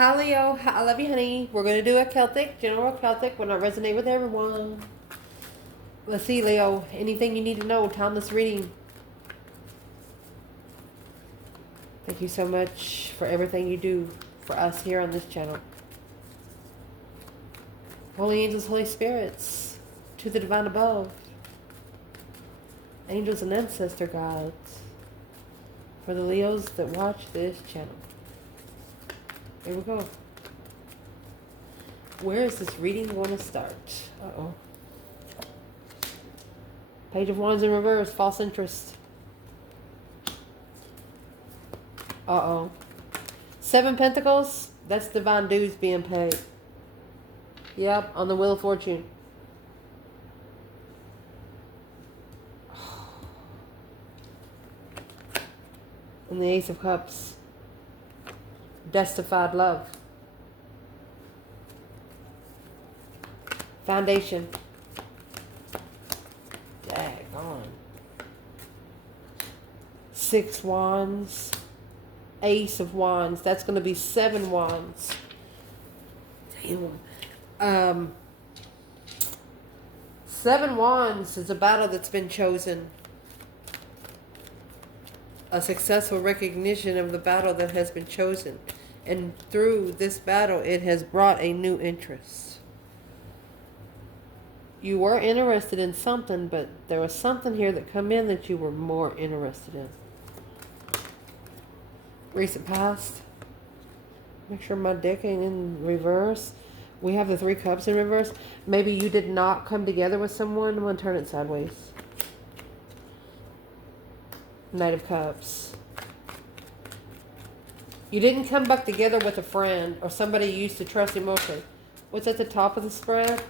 Hi Leo, I love you honey. We're going to do a Celtic, general Celtic, will not resonate with everyone. Let's see Leo, anything you need to know, timeless reading. Thank you so much for everything you do for us here on this channel. Holy angels, Holy spirits, to the divine above. Angels and ancestor gods. For the Leos that watch this channel. Here we go. Where is this reading going to start? Uh-oh. Page of Wands in reverse. False interest. Uh-oh. 7 Pentacles. That's divine dues being paid. Yep, on the Wheel of Fortune. And the Ace of Cups. Justified love. Foundation. Daggone. 6 Wands. Ace of Wands. That's going to be 7 Wands. Damn. 7 Wands is a battle that's been chosen. A successful recognition of the battle that has been chosen. And through this battle, it has brought a new interest. You were interested in something, but there was something here that come in that you were more interested in. Recent past. Make sure my deck ain't in reverse. We have the 3 Cups in reverse. Maybe you did not come together with someone. I'm going to turn it sideways. Knight of Cups. You didn't come back together with a friend or somebody you used to trust emotionally. What's at the top of the spread?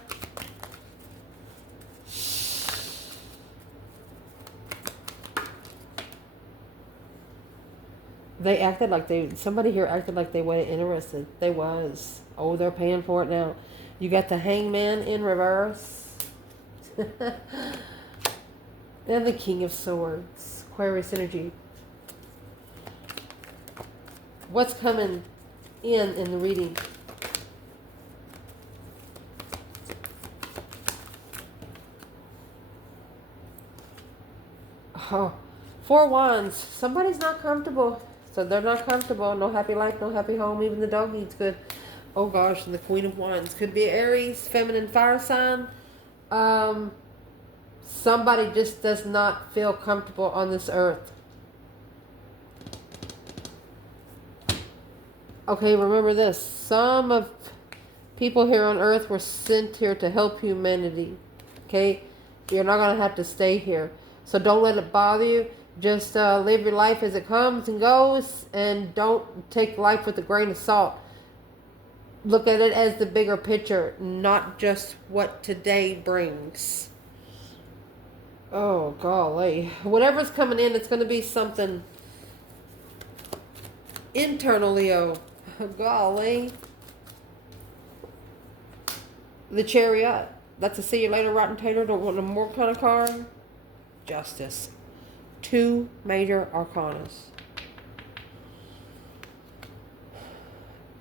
They acted like somebody here acted like they weren't interested. They was. Oh, they're paying for it now. You got the Hangman in reverse. And the King of Swords. Aquarius energy. What's coming in the reading? Oh, 4 Wands. Somebody's not comfortable. So they're not comfortable. No happy life, no happy home. Even the dog eats good. Oh gosh, and the Queen of Wands. Could be Aries, feminine fire sign. Somebody just does not feel comfortable on this earth. Okay, remember this. Some of people here on earth were sent here to help humanity. Okay? You're not going to have to stay here. So don't let it bother you. Just live your life as it comes and goes. And don't take life with a grain of salt. Look at it as the bigger picture. Not just what today brings. Oh, golly. Whatever's coming in, it's going to be something internal, Leo. Golly. The Chariot. That's a see you later, rotten tater. Don't want no more kind of card. Justice. 2 major arcanas.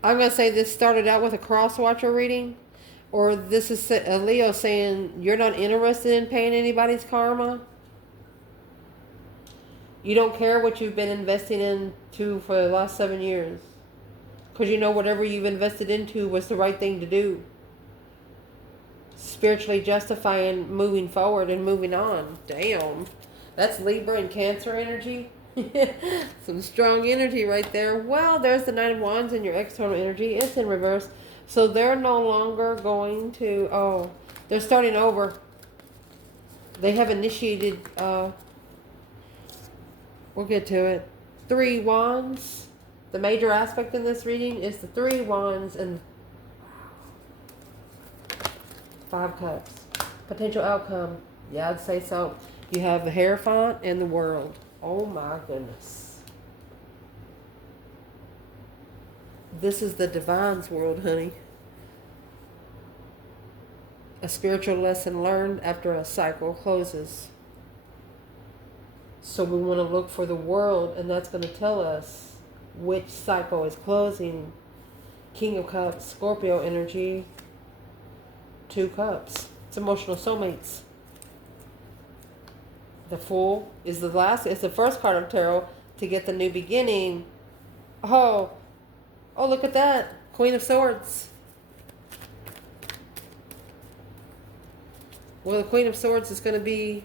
I'm going to say this started out with a cross-watcher reading. Or this is Leo saying you're not interested in paying anybody's karma. You don't care what you've been investing into for the last 7 years. Because you know whatever you've invested into was the right thing to do. Spiritually justifying moving forward and moving on. Damn. That's Libra and Cancer energy. Some strong energy right there. Well, there's the Knight of Wands in your external energy. It's in reverse. So they're no longer going to... they're starting over. They have initiated... we'll get to it. 3 Wands. The major aspect in this reading is the 3 Wands and 5 Cups. Potential outcome. Yeah, I'd say so. You have the Hierophant and the World. Oh my goodness. This is the Divine's world, honey. A spiritual lesson learned after a cycle closes. So we want to look for the world, and that's going to tell us which cycle is closing King of Cups, Scorpio energy, 2 cups. It's emotional soulmates. The Fool is the last, it's the first card of tarot to get the new beginning. Oh, look at that. Queen of Swords. Well, the Queen of Swords is going to be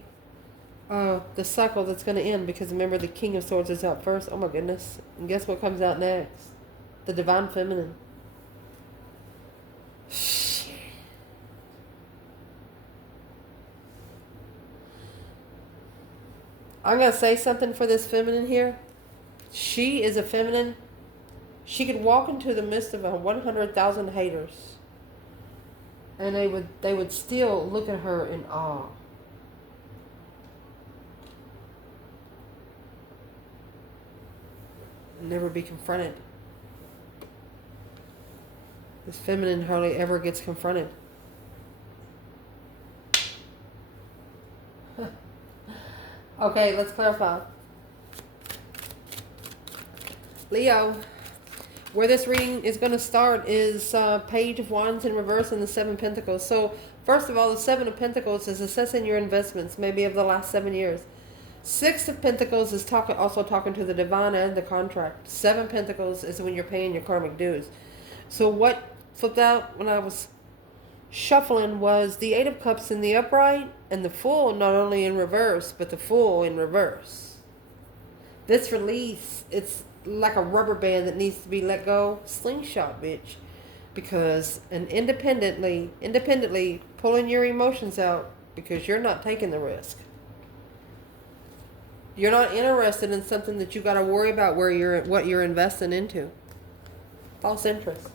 the cycle that's going to end, because remember the King of Swords is out first. Oh my goodness. And guess what comes out next? The Divine Feminine. I'm going to say something for this feminine here. She is a feminine. She could walk into the midst of 100,000 haters, and they would still look at her in awe. Never be confronted. This feminine hardly ever gets confronted. Okay, let's clarify. Leo, where this reading is going to start is Page of Wands in reverse and the 7 of Pentacles. So, first of all, the 7 of Pentacles is assessing your investments, maybe of the last 7 years. 6 of Pentacles is also talking to the divine and the contract. 7 Pentacles is when you're paying your karmic dues. So what flipped out when I was shuffling was the 8 of Cups in the upright and the Fool not only in reverse, but the Fool in reverse. This release, it's like a rubber band that needs to be let go. Slingshot, bitch. Because, and independently pulling your emotions out, because you're not taking the risk. You're not interested in something that you got to worry about what you're investing into. False interest.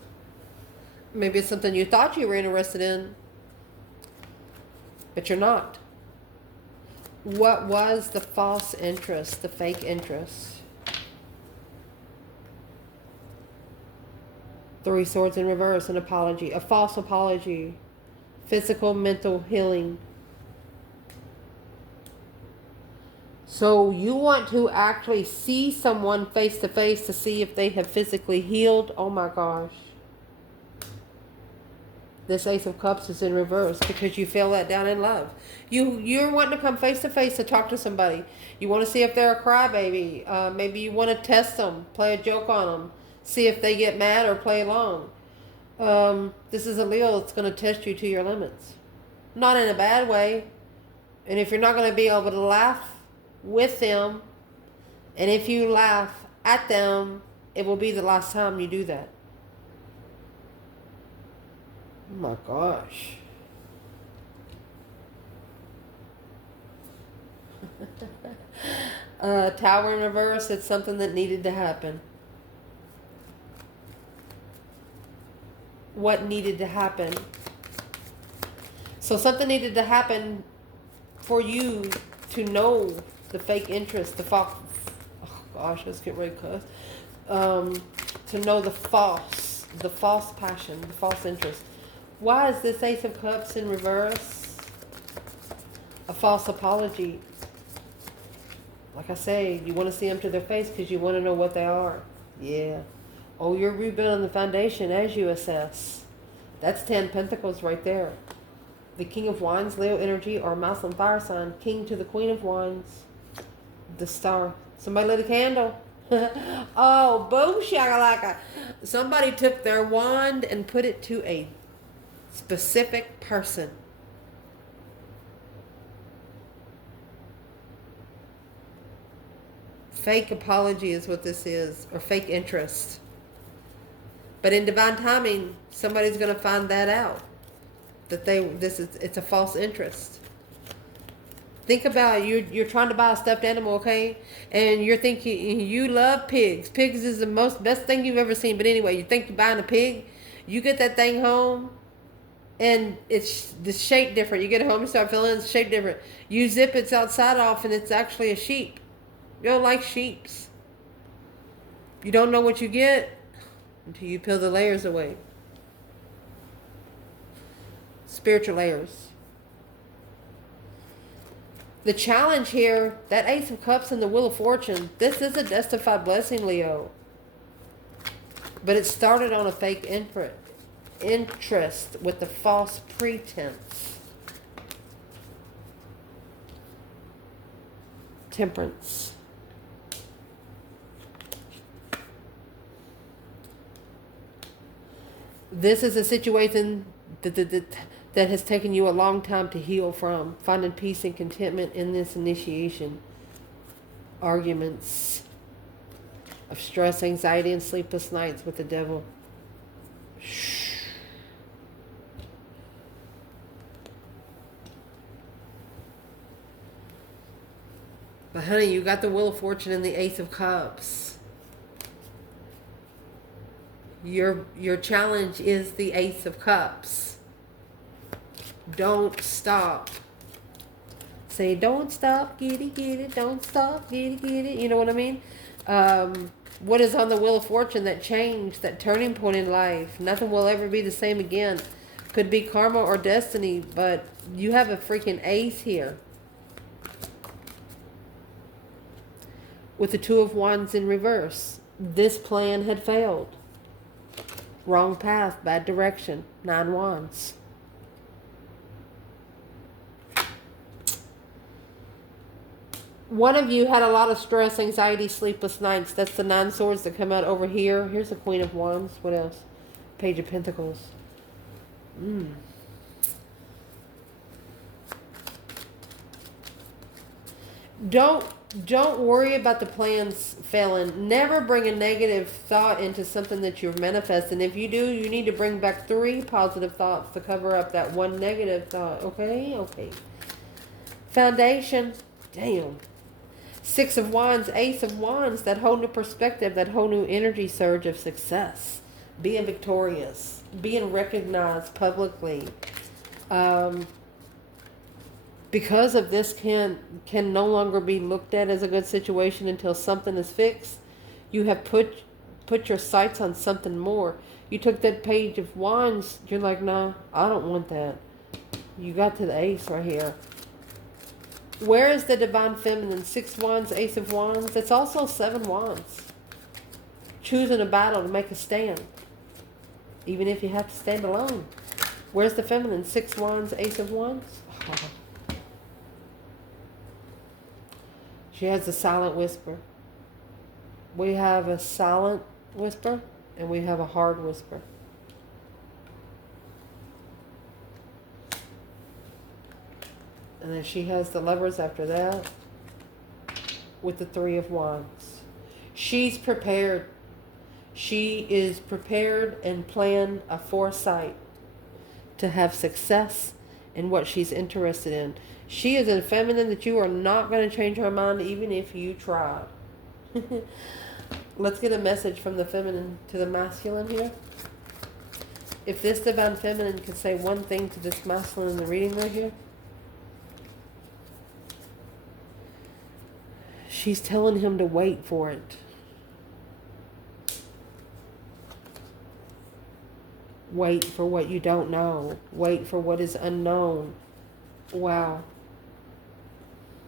Maybe it's something you thought you were interested in, but you're not. What was the false interest, the fake interest? 3 Swords in reverse, an apology, a false apology, physical, mental healing. So you want to actually see someone face to face to see if they have physically healed. Oh my gosh. This Ace of Cups is in reverse because you feel let down in love. You're wanting to come face to face to talk to somebody. You want to see if they're a crybaby. Maybe you want to test them, play a joke on them, see if they get mad or play along. This is a Leo that's going to test you to your limits. Not in a bad way. And if you're not going to be able to laugh with them, and if you laugh at them, it will be the last time you do that. Oh my gosh. Tower in reverse, it's something that needed to happen. What needed to happen? So something needed to happen for you to know the fake interest, the false. Oh gosh, let's get ready to cuss. To know the false passion, the false interest. Why is this Ace of Cups in reverse? A false apology. Like I say, you want to see them to their face because you want to know what they are. Yeah. Oh, you're rebuilding the foundation as you assess. That's 10 Pentacles right there. The King of Wands, Leo energy, or Muslim fire sign. King to the Queen of Wands. The Star. Somebody lit a candle. Oh, boom shakalaka. Somebody took their wand and put it to a specific person. Fake apology is what this is, or fake interest. But in divine timing, somebody's going to find that out. That it's a false interest. Think about it. You're trying to buy a stuffed animal, okay? And you're thinking you love pigs. Pigs is the best thing you've ever seen. But anyway, you think you're buying a pig. You get that thing home, and it's the shape different. You get it home and start feeling it's shaped different. You zip its outside off, and it's actually a sheep. You don't like sheeps. You don't know what you get until you peel the layers away. Spiritual layers. The challenge here, that Ace of Cups and the Wheel of Fortune, this is a justified blessing, Leo. But it started on a fake interest with the false pretense. Temperance. This is a situation that has taken you a long time to heal from. Finding peace and contentment in this initiation. Arguments of stress, anxiety, and sleepless nights with the devil. Shh. But honey, you got the Wheel of Fortune and the Ace of Cups. Your challenge is the Ace of Cups. Don't stop. Say, don't stop, get it, don't stop, get it. You know what I mean? What is on the Wheel of Fortune? That change, that turning point in life. Nothing will ever be the same again. Could be karma or destiny, but you have a freaking ace here. With the Two of Wands in reverse. This plan had failed. Wrong path, bad direction. 9 Wands. One of you had a lot of stress, anxiety, sleepless nights. That's the 9 Swords that come out over here. Here's the Queen of Wands. What else? Page of Pentacles. Don't worry about the plans failing. Never bring a negative thought into something that you're manifesting. If you do, you need to bring back 3 positive thoughts to cover up that 1 negative thought. Okay? Okay. Foundation. Damn. 6 of Wands, Ace of Wands, that whole new perspective, that whole new energy surge of success. Being victorious. Being recognized publicly. Because of this can no longer be looked at as a good situation until something is fixed. You have put your sights on something more. You took that Page of Wands, you're like, nah, I don't want that. You got to the Ace right here. Where is the Divine Feminine? 6 Wands, Ace of Wands. It's also 7 Wands. Choosing a battle to make a stand. Even if you have to stand alone. Where's the Feminine? 6 Wands, Ace of Wands. Oh. She has a silent whisper. We have a silent whisper and we have a hard whisper. And then she has the Lovers after that with the 3 of Wands. She's prepared. She is prepared and planned a foresight to have success in what she's interested in. She is a feminine that you are not going to change her mind even if you tried. Let's get a message from the feminine to the masculine here. If this Divine Feminine could say one thing to this masculine in the reading right here. She's telling him to wait for it. Wait for what you don't know. Wait for what is unknown. Wow.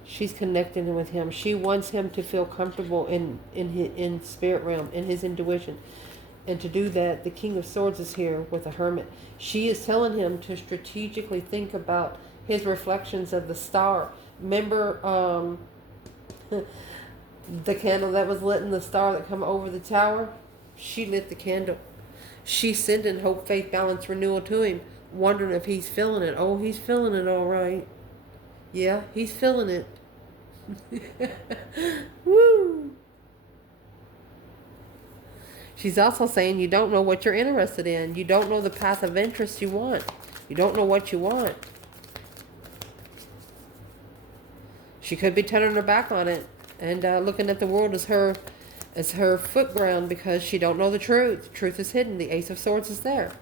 She's connecting with him. She wants him to feel comfortable in spirit realm, in his intuition. And to do that, the King of Swords is here with the Hermit. She is telling him to strategically think about his reflections of the star. Remember the candle that was lit in the star that come over the tower? She lit the candle. She's sending hope, faith, balance, renewal to him, wondering if he's feeling it. Oh, he's feeling it all right. Yeah, he's feeling it. Woo! She's also saying you don't know what you're interested in. You don't know the path of interest you want. You don't know what you want. She could be turning her back on it and looking at the world as her foot ground because she don't know the truth. The truth is hidden. The Ace of Swords is there.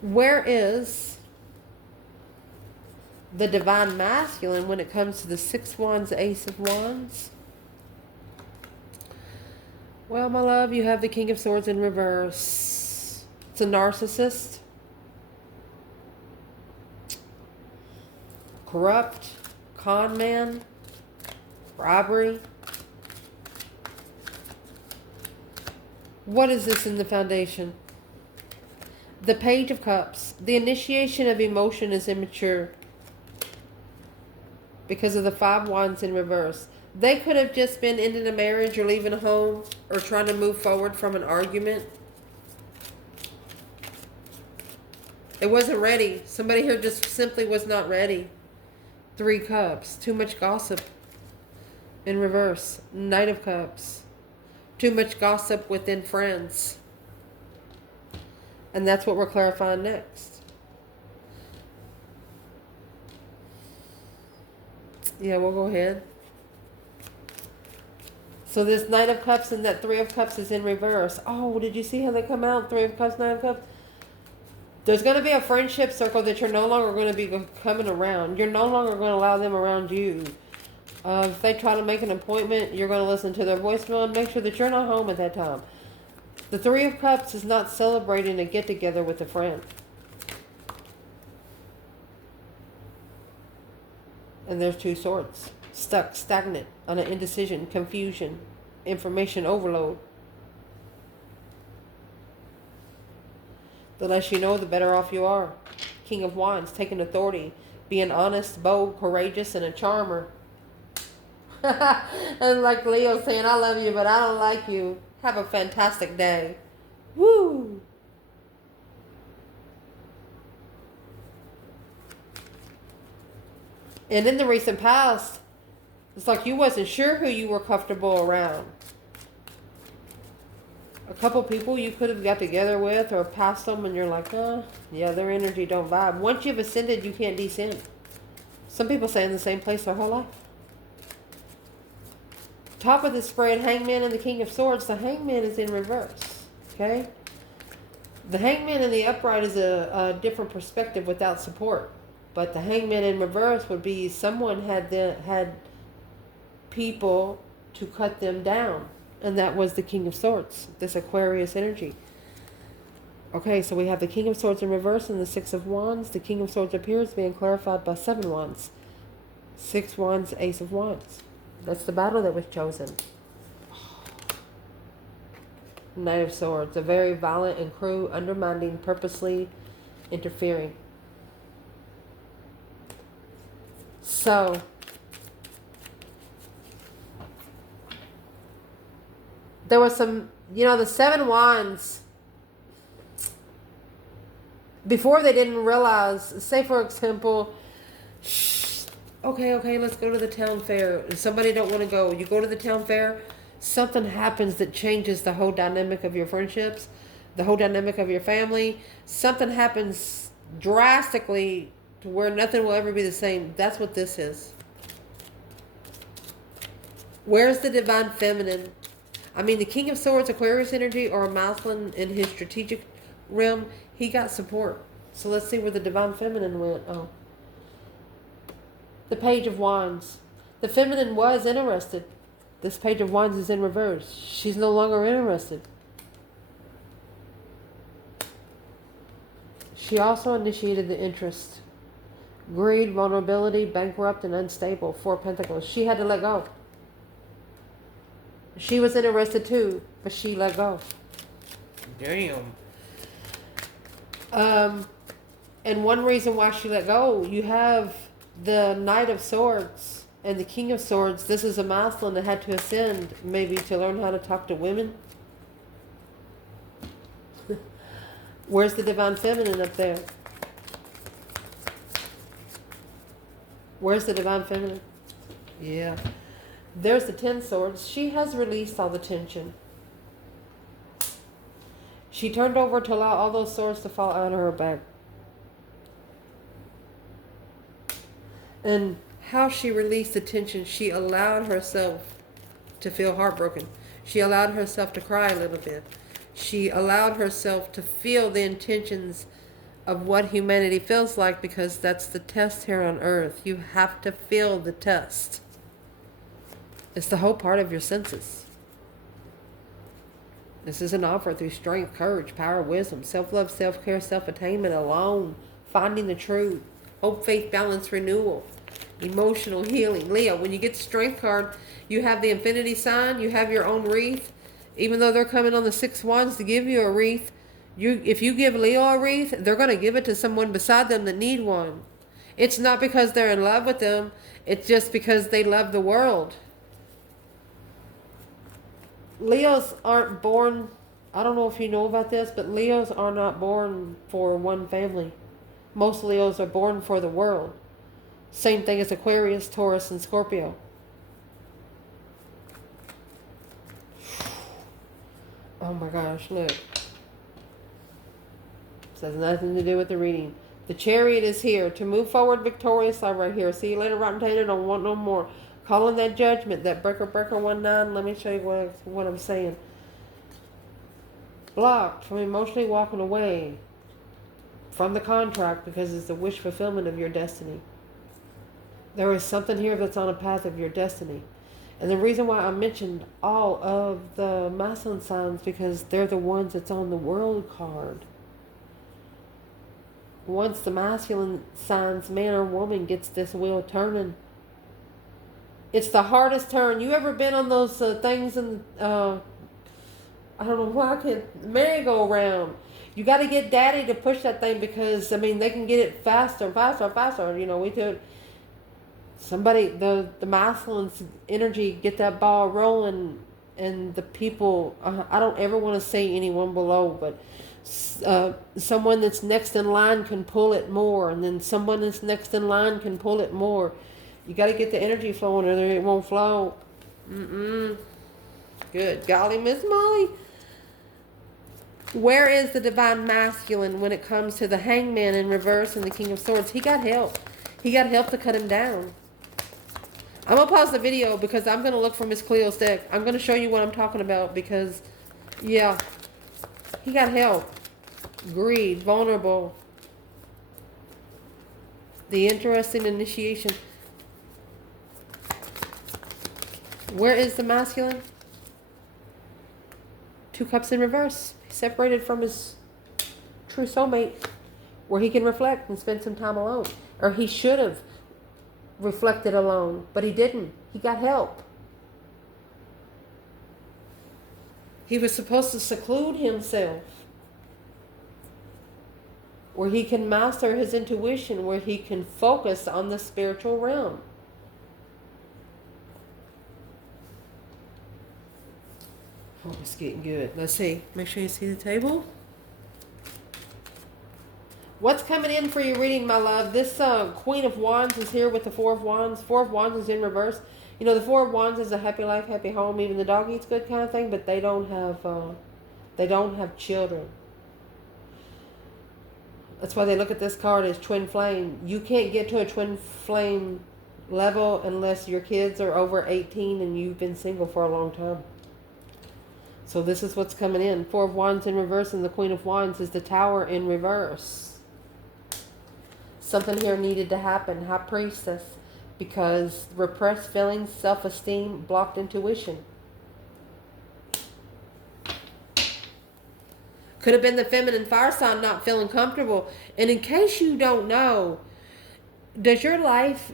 Where is the Divine Masculine when it comes to the 6 Wands, Ace of Wands? Well, my love, you have the King of Swords in reverse. It's a narcissist. Corrupt. Con man. Robbery. What is this in the foundation? The Page of Cups. The initiation of emotion is immature because of the 5 Wands in reverse. They could have just been ending a marriage or leaving a home or trying to move forward from an argument. It wasn't ready. Somebody here just simply was not ready. 3 Cups. Too much gossip. In reverse. Knight of Cups. Too much gossip within friends. And that's what we're clarifying next. Yeah, we'll go ahead. So this Knight of Cups and that 3 of Cups is in reverse. Oh, did you see how they come out? 3 of Cups, 9 of Cups. There's going to be a friendship circle that you're no longer going to be coming around. You're no longer going to allow them around you. If they try to make an appointment, you're going to listen to their voicemail and make sure that you're not home at that time. The 3 of Cups is not celebrating a get-together with a friend. And there's 2 swords. Stuck, stagnant, on an indecision, confusion, information overload. The less you know, the better off you are. King of Wands, taking authority, being honest, bold, courageous, and a charmer. And like Leo saying, I love you, but I don't like you. Have a fantastic day. Woo! And in the recent past, it's like you wasn't sure who you were comfortable around. A couple people you could have got together with or passed them and you're like, yeah, their energy don't vibe. Once you've ascended, you can't descend. Some people stay in the same place their whole life. Top of the spread, Hangman and the King of Swords. The Hangman is in reverse. Okay? The Hangman in the upright is a different perspective without support. But the Hangman in reverse would be someone had people to cut them down. And that was the King of Swords, this Aquarius energy. Okay, so we have the King of Swords in reverse and the 6 of Wands. The King of Swords appears being clarified by 7 Wands. 6 Wands, Ace of Wands. That's the battle that was chosen. Knight of Swords, a very violent and cruel, undermining, purposely interfering. So, there was some, the 7 Wands, before they didn't realize, say for example, okay, let's go to the town fair. If somebody don't want to go, you go to the town fair, something happens that changes the whole dynamic of your friendships, the whole dynamic of your family. Something happens drastically to where nothing will ever be the same. That's what this is. Where's the divine feminine? I mean, the King of Swords, Aquarius energy, or a masculine in his strategic realm, he got support. So let's see where the divine feminine went. Oh. The Page of Wands. The feminine was interested. This Page of Wands is in reverse. She's no longer interested. She also initiated the interest. Greed, vulnerability, bankrupt, and unstable. 4 Pentacles. She had to let go. She was interested too, but she let go. Damn. And one reason why she let go, you have the Knight of Swords and the King of Swords. This is a masculine that had to ascend, maybe to learn how to talk to women. Where's the divine feminine up there? Where's the divine feminine? Yeah. There's the 10 Swords. She has released all the tension. She turned over to allow all those swords to fall out of her back. And how she released the tension, she allowed herself to feel heartbroken. She allowed herself to cry a little bit. She allowed herself to feel the intentions of what humanity feels like, because that's the test here on earth. You have to feel the test. It's the whole part of your senses. This is an offer through strength, courage, power, wisdom, self-love, self-care, self-attainment, alone, finding the truth, hope, faith, balance, renewal, emotional healing. Leo, when you get the strength card, you have the infinity sign, you have your own wreath, Even though they're coming on the 6 wands to give you a wreath, if you give Leo a wreath, they're going to give it to someone beside them that need one. It's not because they're in love with them. It's just because they love the world. Leos aren't born, I don't know if you know about this, but Leos are not born for one family. Most Leos are born for the world. Same thing as Aquarius, Taurus, and Scorpio. Oh my gosh, look. This has nothing to do with the reading. The Chariot is here to move forward victoriously right here. See you later, Rotten Tater. Don't want no more. Calling that judgment, that breaker 19. Let me show you what I'm saying. Blocked from emotionally walking away from the contract because it's the wish fulfillment of your destiny. There is something here that's on a path of your destiny. And the reason why I mentioned all of the masculine signs, because they're the ones that's on the world card. Once the masculine signs, man or woman, gets this wheel turning, it's the hardest turn. You ever been on those things in, I don't know why I can't, merry-go-round. You got to get daddy to push that thing because, I mean, they can get it faster, faster, faster. You know, we do it. Somebody, the masculine energy, get that ball rolling, and the people, I don't ever want to say anyone below, but someone that's next in line can pull it more, and then someone that's next in line can pull it more. You got to get the energy flowing, or it won't flow. Good golly, Miss Molly. Where is the divine masculine when it comes to the Hangman in reverse and the King of Swords? He got help. He got help to cut him down. I'm going to pause the video because I'm going to look for Miss Cleo's deck. I'm going to show you what I'm talking about because, yeah, he got help. Greed, vulnerable. The interesting initiation. Where is the masculine? 2 cups in reverse. He's separated from his true soulmate where he can reflect and spend some time alone. Or he should have reflected alone, but he didn't. He got help. He was supposed to seclude himself where he can master his intuition, where he can focus on the spiritual realm. Oh, it's getting good. Let's see. Make sure you see the table. What's coming in for your reading, my love? This Queen of Wands is here with the 4 of Wands. 4 of Wands is in reverse. You know, the 4 of Wands is a happy life, happy home. Even the dog eats good kind of thing, but they don't have children. That's why they look at this card as twin flame. You can't get to a twin flame level unless your kids are over 18 and you've been single for a long time. So this is what's coming in. 4 of Wands in reverse, and the Queen of Wands is the Tower in reverse. Something here needed to happen. High Priestess. Because repressed feelings, self-esteem, blocked intuition. Could have been the feminine fire sign not feeling comfortable. And in case you don't know, does your life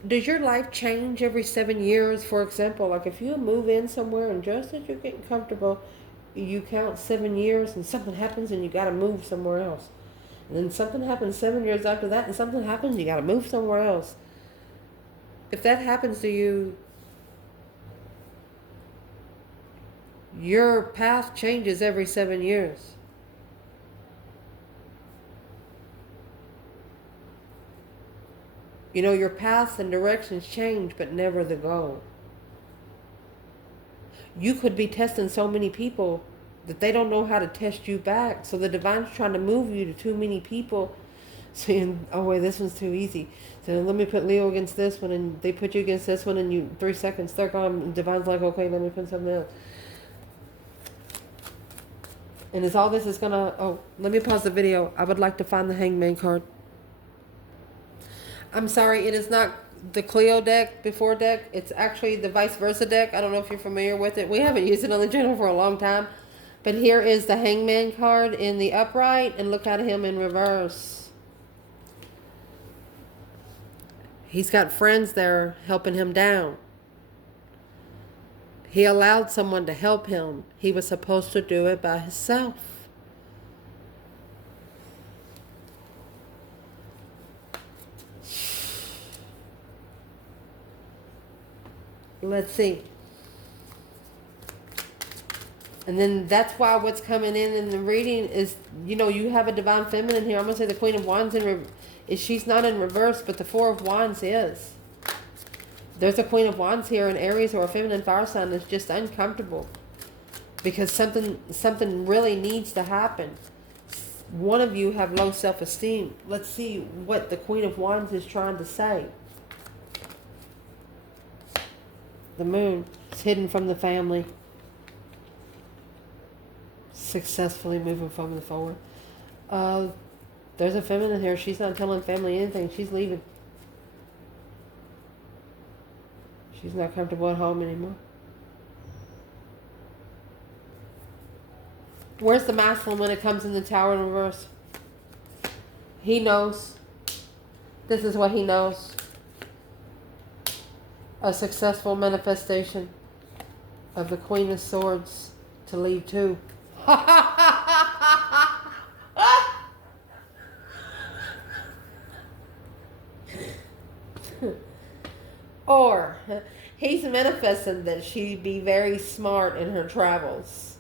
change every 7 years? For example, like if you move in somewhere and just as you're getting comfortable, you count 7 years and something happens and you got to move somewhere else. And then something happens 7 years after that and something happens, you got to move somewhere else. If that happens to you, your path changes every 7 years. You know, your paths and directions change, but never the goal. You could be testing so many people that they don't know how to test you back. So the divine's trying to move you to too many people, saying, oh wait, this one's too easy. So let me put Leo against this one, and they put you against this one, and you 3 seconds, they're gone. And divine's like, okay, let me put something else. And as all this is gonna, oh, let me pause the video. I would like to find the Hangman card. I'm sorry, it is not the Cleo deck, before deck. It's actually the vice versa deck. I don't know if you're familiar with it. We haven't used it on the channel for a long time. But here is the Hangman card in the upright, and look at him in reverse. He's got friends there helping him down. He allowed someone to help him. He was supposed to do it by himself. Let's see. And then that's why what's coming in the reading is, you know, you have a divine feminine here. I'm going to say the Queen of Wands she's not in reverse, but the Four of Wands is. There's a Queen of Wands here in Aries or a feminine fire sign that's just uncomfortable because something really needs to happen. One of you have low self-esteem. Let's see what the Queen of Wands is trying to say. The Moon is hidden from the family. Successfully moving from the forward. There's a feminine here. She's not telling family anything. She's leaving. She's not comfortable at home anymore. Where's the masculine when it comes in the Tower in reverse? He knows. This is what he knows. A successful manifestation of the Queen of Swords to leave too. Or he's manifesting that she'd be very smart in her travels.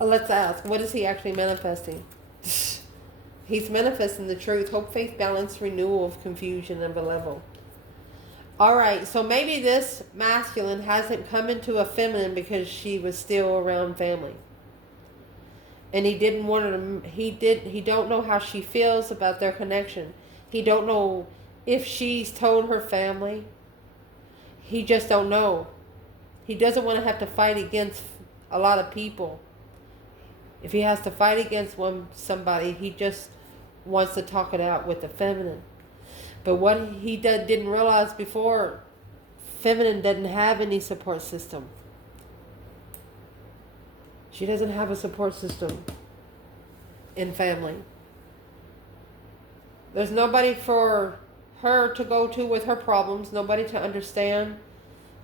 Let's ask, what is he actually manifesting? He's manifesting the truth, hope, faith, balance, renewal of confusion of a level. All right, so maybe this masculine hasn't come into a feminine because she was still around family. And he didn't want her to, he don't know how she feels about their connection. He don't know if she's told her family. He just don't know. He doesn't want to have to fight against a lot of people. If he has to fight against somebody, he just wants to talk it out with the feminine. But what he didn't realize before, feminine doesn't have any support system. She doesn't have a support system in family. There's nobody for her to go to with her problems, nobody to understand.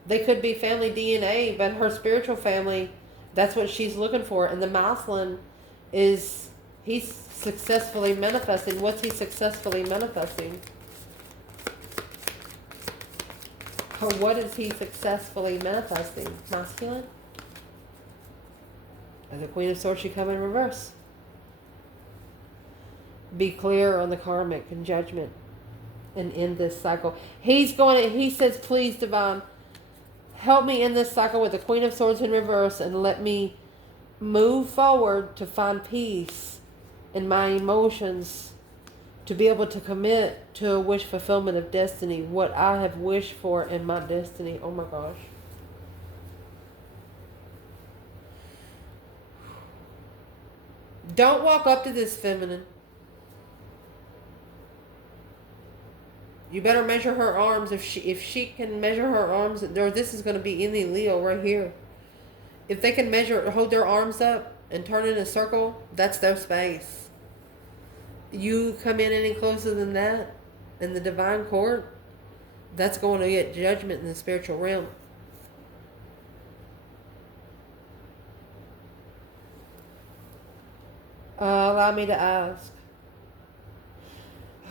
They could be family DNA, but her spiritual family, that's what she's looking for. And the masculine is, he's successfully manifesting. What's he successfully manifesting? What is he successfully manifesting? Masculine? As the Queen of Swords, she come in reverse. Be clear on the karmic and judgment and end this cycle. He says, please, Divine, help me in this cycle with the Queen of Swords in reverse and let me move forward to find peace in my emotions, to be able to commit to a wish fulfillment of destiny, what I have wished for in my destiny. Oh my gosh. Don't walk up to this feminine. You better measure her arms. If she can measure her arms, this is going to be in the Leo right here. If they can hold their arms up and turn in a circle, that's their space. You come in any closer than that in the divine court, that's going to get judgment in the spiritual realm. Allow me to ask,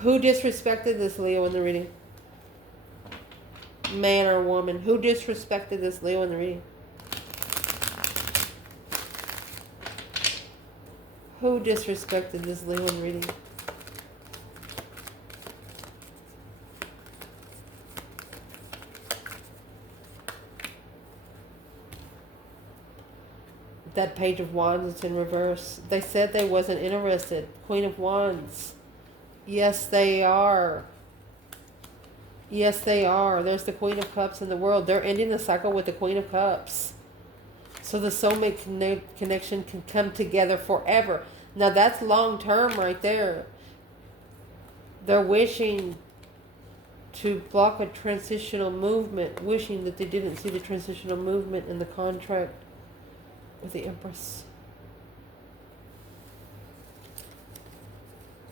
who disrespected this Leo in the reading? Man or woman? Who disrespected this Leo in the reading? Who disrespected this Leo in the reading? That Page of Wands is in reverse. They said they wasn't interested. Queen of Wands. Yes, they are. Yes, they are. There's the Queen of Cups in the world. They're ending the cycle with the Queen of Cups. So the soulmate connection can come together forever. Now that's long term right there. They're wishing to block a transitional movement, wishing that they didn't see the transitional movement in the contract with the Empress.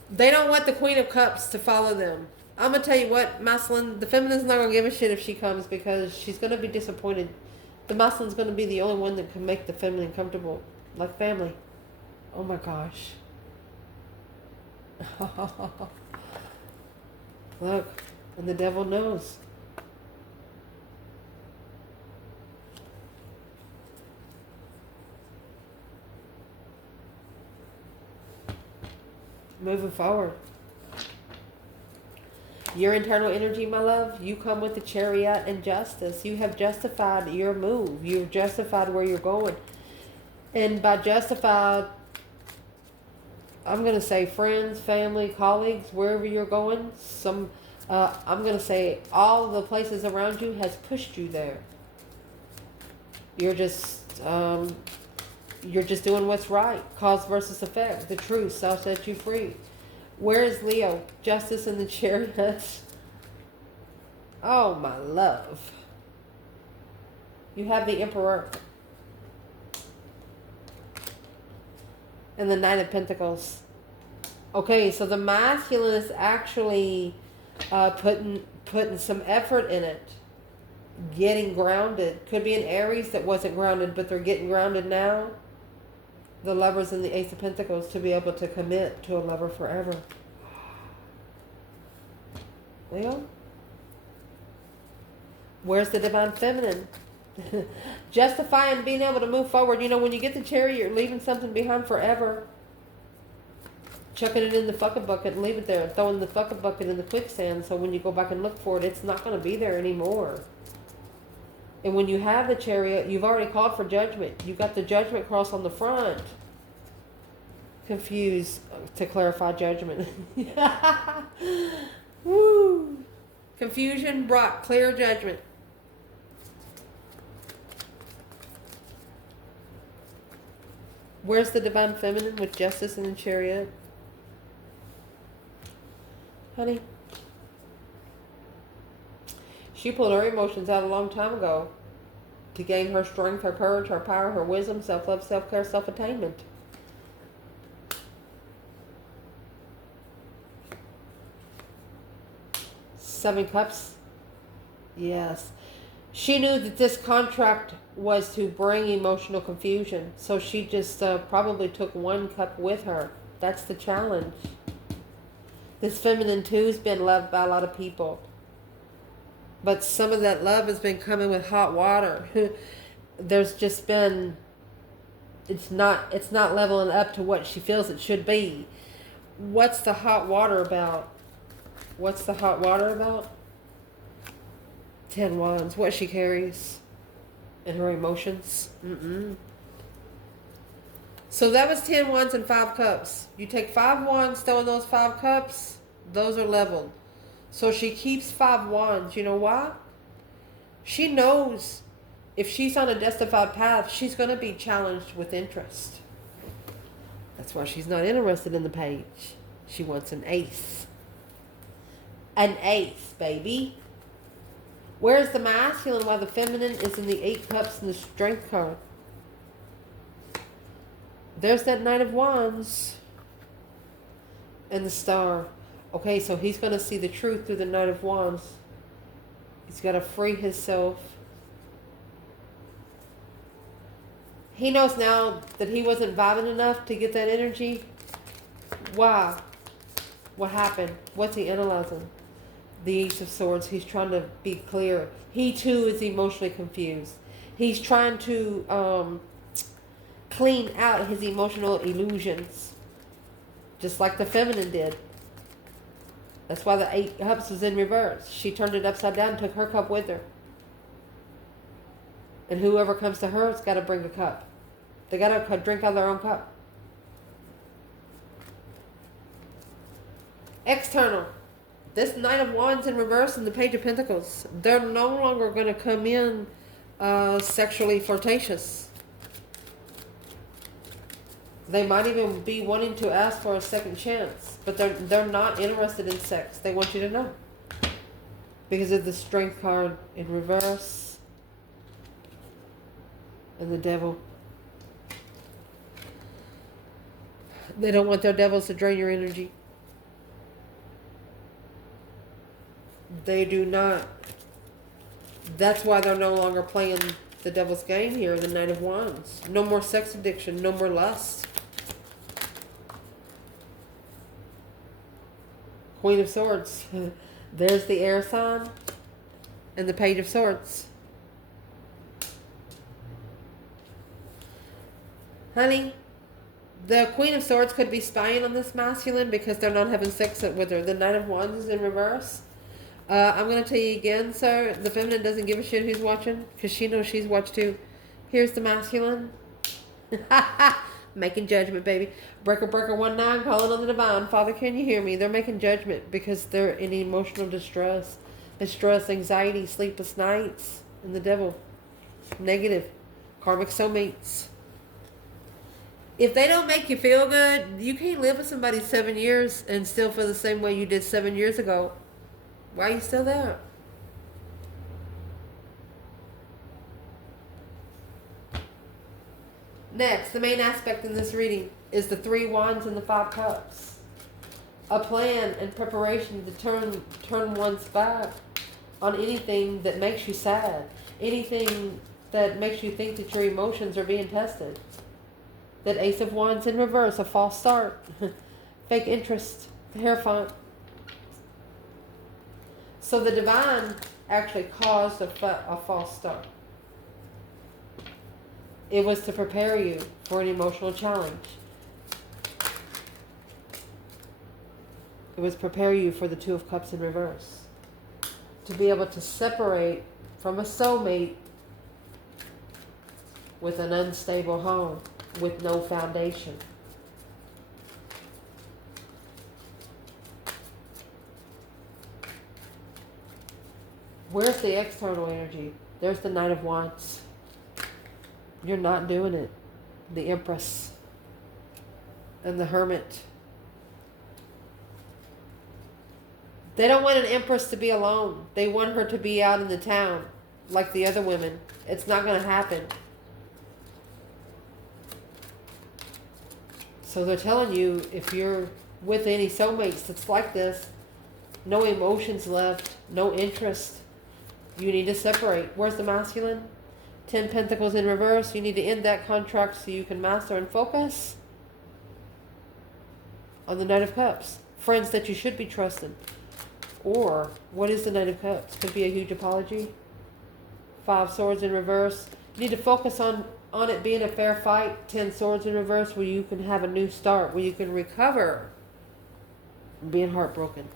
They don't want the Queen of Cups to follow them. I'm going to tell you what, masculine, the feminine's not going to give a shit if she comes because she's going to be disappointed The masculine's going to be the only one that can make the feminine comfortable, like family. Oh my gosh. Look, and the devil knows. Moving forward. Your internal energy, my love, you come with the Chariot and Justice. You have justified your move. You've justified where you're going. And by justified, I'm going to say friends, family, colleagues, wherever you're going. I'm going to say all of the places around you has pushed you there. You're just doing what's right. Cause versus effect. The truth shall set you free. Where is Leo? Justice in the Chariot. Oh, my love. You have the Emperor. And the Knight of Pentacles. Okay, so the masculine is actually putting some effort in it. Getting grounded. Could be an Aries that wasn't grounded, but they're getting grounded now. The Lovers and the Ace of Pentacles, to be able to commit to a lover forever. Leo? Where's the Divine Feminine? Justifying being able to move forward. You know, when you get the Chariot, you're leaving something behind forever. Chucking it in the fucking bucket and leave it there. Throwing the fucking bucket in the quicksand, so when you go back and look for it, it's not going to be there anymore. And when you have the Chariot, you've already called for judgment. You've got the Judgment cross on the front. Confused to clarify judgment. Woo! Confusion brought clear judgment. Where's the Divine Feminine with Justice and the Chariot? Honey? She pulled her emotions out a long time ago to gain her strength, her courage, her power, her wisdom, self-love, self-care, self-attainment. Seven Cups. Yes. She knew that this contract was to bring emotional confusion. So she just probably took one cup with her. That's the challenge. This feminine too has been loved by a lot of people. But some of that love has been coming with hot water. There's just been, it's not leveling up to what she feels it should be. What's the hot water about? What's the hot water about? 10 Wands. What she carries and her emotions. So that was 10 Wands and 5 Cups. You take 5 Wands, throw in those 5 Cups, those are leveled. So she keeps 5 Wands. You know why? She knows if she's on a justified path, she's going to be challenged with interest. That's why she's not interested in the page. She wants an ace. An ace, baby. Where's the masculine while the feminine is in the 8 Cups and the Strength card? There's that Knight of Wands. And the Star. Okay, so he's going to see the truth through the Knight of Wands. He's got to free himself. He knows now that he wasn't vibing enough to get that energy. Why? What happened? What's he analyzing? The Ace of Swords. He's trying to be clear. He too is emotionally confused. He's trying to clean out his emotional illusions. Just like the feminine did. That's why the 8 Cups was in reverse. She turned it upside down and took her cup with her. And whoever comes to her has got to bring a cup. They got to drink out of their own cup. External. This Knight of Wands in reverse and the Page of Pentacles. They're no longer going to come in sexually flirtatious. They might even be wanting to ask for a second chance. But they're not interested in sex. They want you to know. Because of the Strength card in reverse. And the Devil. They don't want their devils to drain your energy. They do not. That's why they're no longer playing the devil's game here, the Knight of Wands. No more sex addiction, no more lust. Queen of Swords. There's the air sign and the Page of Swords. Honey, the Queen of Swords could be spying on this masculine because they're not having sex with her. The Knight of Wands is in reverse. I'm going to tell you again, sir, the feminine doesn't give a shit who's watching because she knows she's watched too. Here's the masculine. Making judgment, baby. Breaker 19, calling on the divine. Father, can you hear me? They're making judgment because they're in emotional distress. Anxiety, sleepless nights. And the devil. Negative. Karmic soulmates. If they don't make you feel good, you can't live with somebody 7 years and still feel the same way you did 7 years ago. Why are you still there? Next, the main aspect in this reading is the 3 Wands and the 5 Cups. A plan and preparation to turn one's back on anything that makes you sad. Anything that makes you think that your emotions are being tested. That Ace of Wands in reverse, a false start. Fake interest, the Hierophant. So the divine actually caused a false start. It was to prepare you for an emotional challenge. It was prepare you for the 2 of Cups in reverse. To be able to separate from a soulmate with an unstable home, with no foundation. Where's the external energy? There's the Knight of Wands. You're not doing it. The Empress and the Hermit. They don't want an Empress to be alone. They want her to be out in the town like the other women. It's not going to happen. So they're telling you, if you're with any soulmates that's like this, no emotions left, no interest, you need to separate. Where's the masculine? 10 Pentacles in reverse. You need to end that contract so you can master and focus on the Knight of Cups. Friends that you should be trusting. Or, what is the Knight of Cups? Could be a huge apology. 5 Swords in reverse. You need to focus on it being a fair fight. 10 Swords in reverse, where you can have a new start, where you can recover from being heartbroken.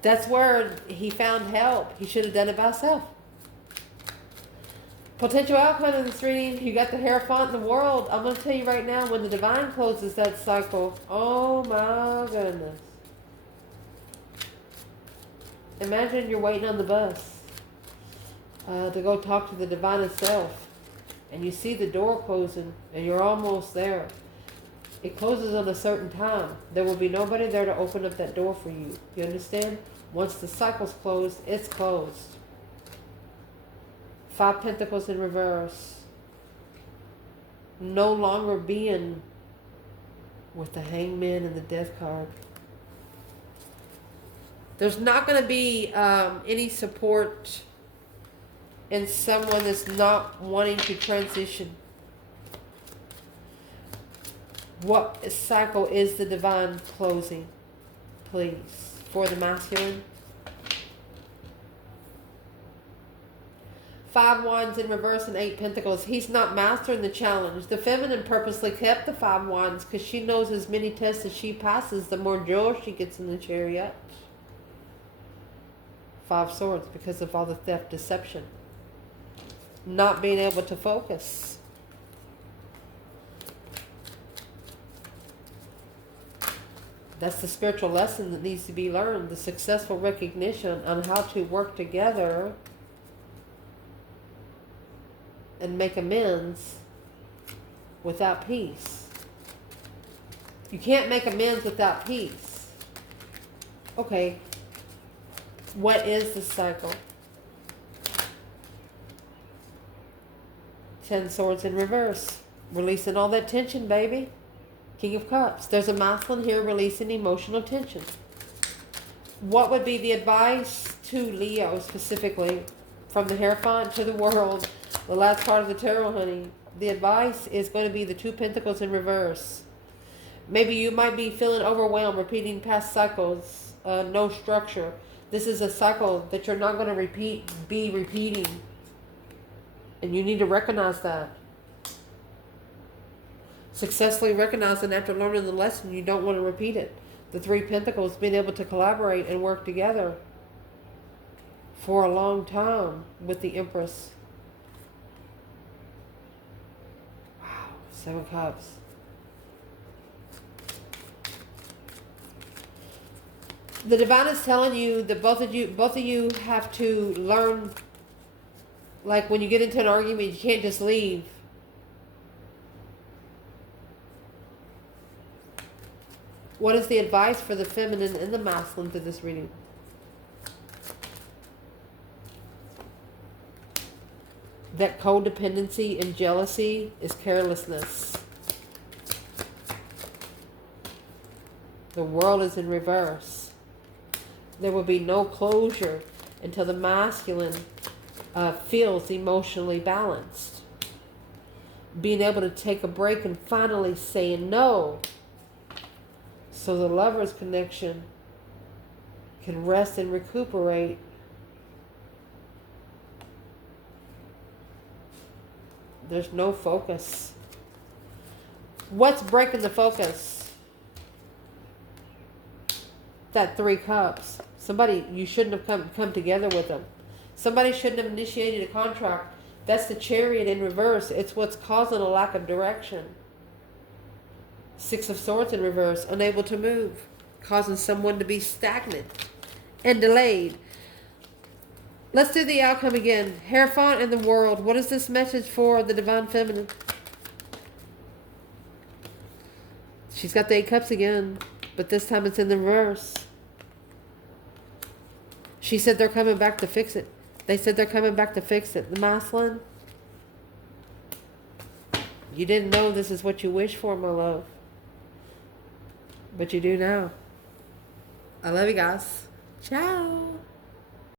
That's where he found help. He should have done it by himself. Potential outcome of this reading, you got the Hierophant in the world. I'm going to tell you right now, when the divine closes that cycle, oh my goodness. Imagine you're waiting on the bus to go talk to the divine itself. And you see the door closing and you're almost there. It closes on a certain time. There will be nobody there to open up that door for you. You understand? Once the cycle's closed, it's closed. 5 Pentacles in reverse. No longer being with the Hangman and the Death card. There's not going to be any support in someone that's not wanting to transition. What cycle is the divine closing, please, for the masculine? 5 Wands in reverse and 8 Pentacles. He's not mastering the challenge. The feminine purposely kept the 5 Wands because she knows as many tests as she passes, the more joy she gets in the chariot. 5 Swords because of all the theft, deception. Not being able to focus. That's the spiritual lesson that needs to be learned. The successful recognition on how to work together and make amends without peace. You can't make amends without peace. Okay. What is the cycle? 10 Swords in reverse. Releasing all that tension, baby. King of Cups. There's a masculine here releasing emotional tension. What would be the advice to Leo specifically, from the Hierophant to the world? The last part of the tarot, honey. The advice is going to be the Two Pentacles in reverse. Maybe you might be feeling overwhelmed, repeating past cycles, no structure. This is a cycle that you're not going to be repeating. And you need to recognize that. Successfully recognizing after learning the lesson, you don't want to repeat it. The Three Pentacles, being able to collaborate and work together for a long time with the Empress. Wow, Seven Cups. The divine is telling you that both of you have to learn, like when you get into an argument, you can't just leave. What is the advice for the feminine and the masculine to this reading? That codependency and jealousy is carelessness. The world is in reverse. There will be no closure until the masculine feels emotionally balanced. Being able to take a break and finally say no. So the lover's connection can rest and recuperate. There's no focus. What's breaking the focus? That Three Cups. Somebody, you shouldn't have come together with them. Somebody shouldn't have initiated a contract. That's the Chariot in reverse. It's what's causing a lack of direction. Six of Swords in reverse, unable to move, causing someone to be stagnant and delayed. Let's do the outcome again. Hierophant and the World. What is this message for the Divine Feminine? She's got the Eight Cups again, but this time it's in the reverse. She said they're coming back to fix it. They said they're coming back to fix it. The masculine. You didn't know this is what you wish for, my love. But you do now. I love you guys. Ciao.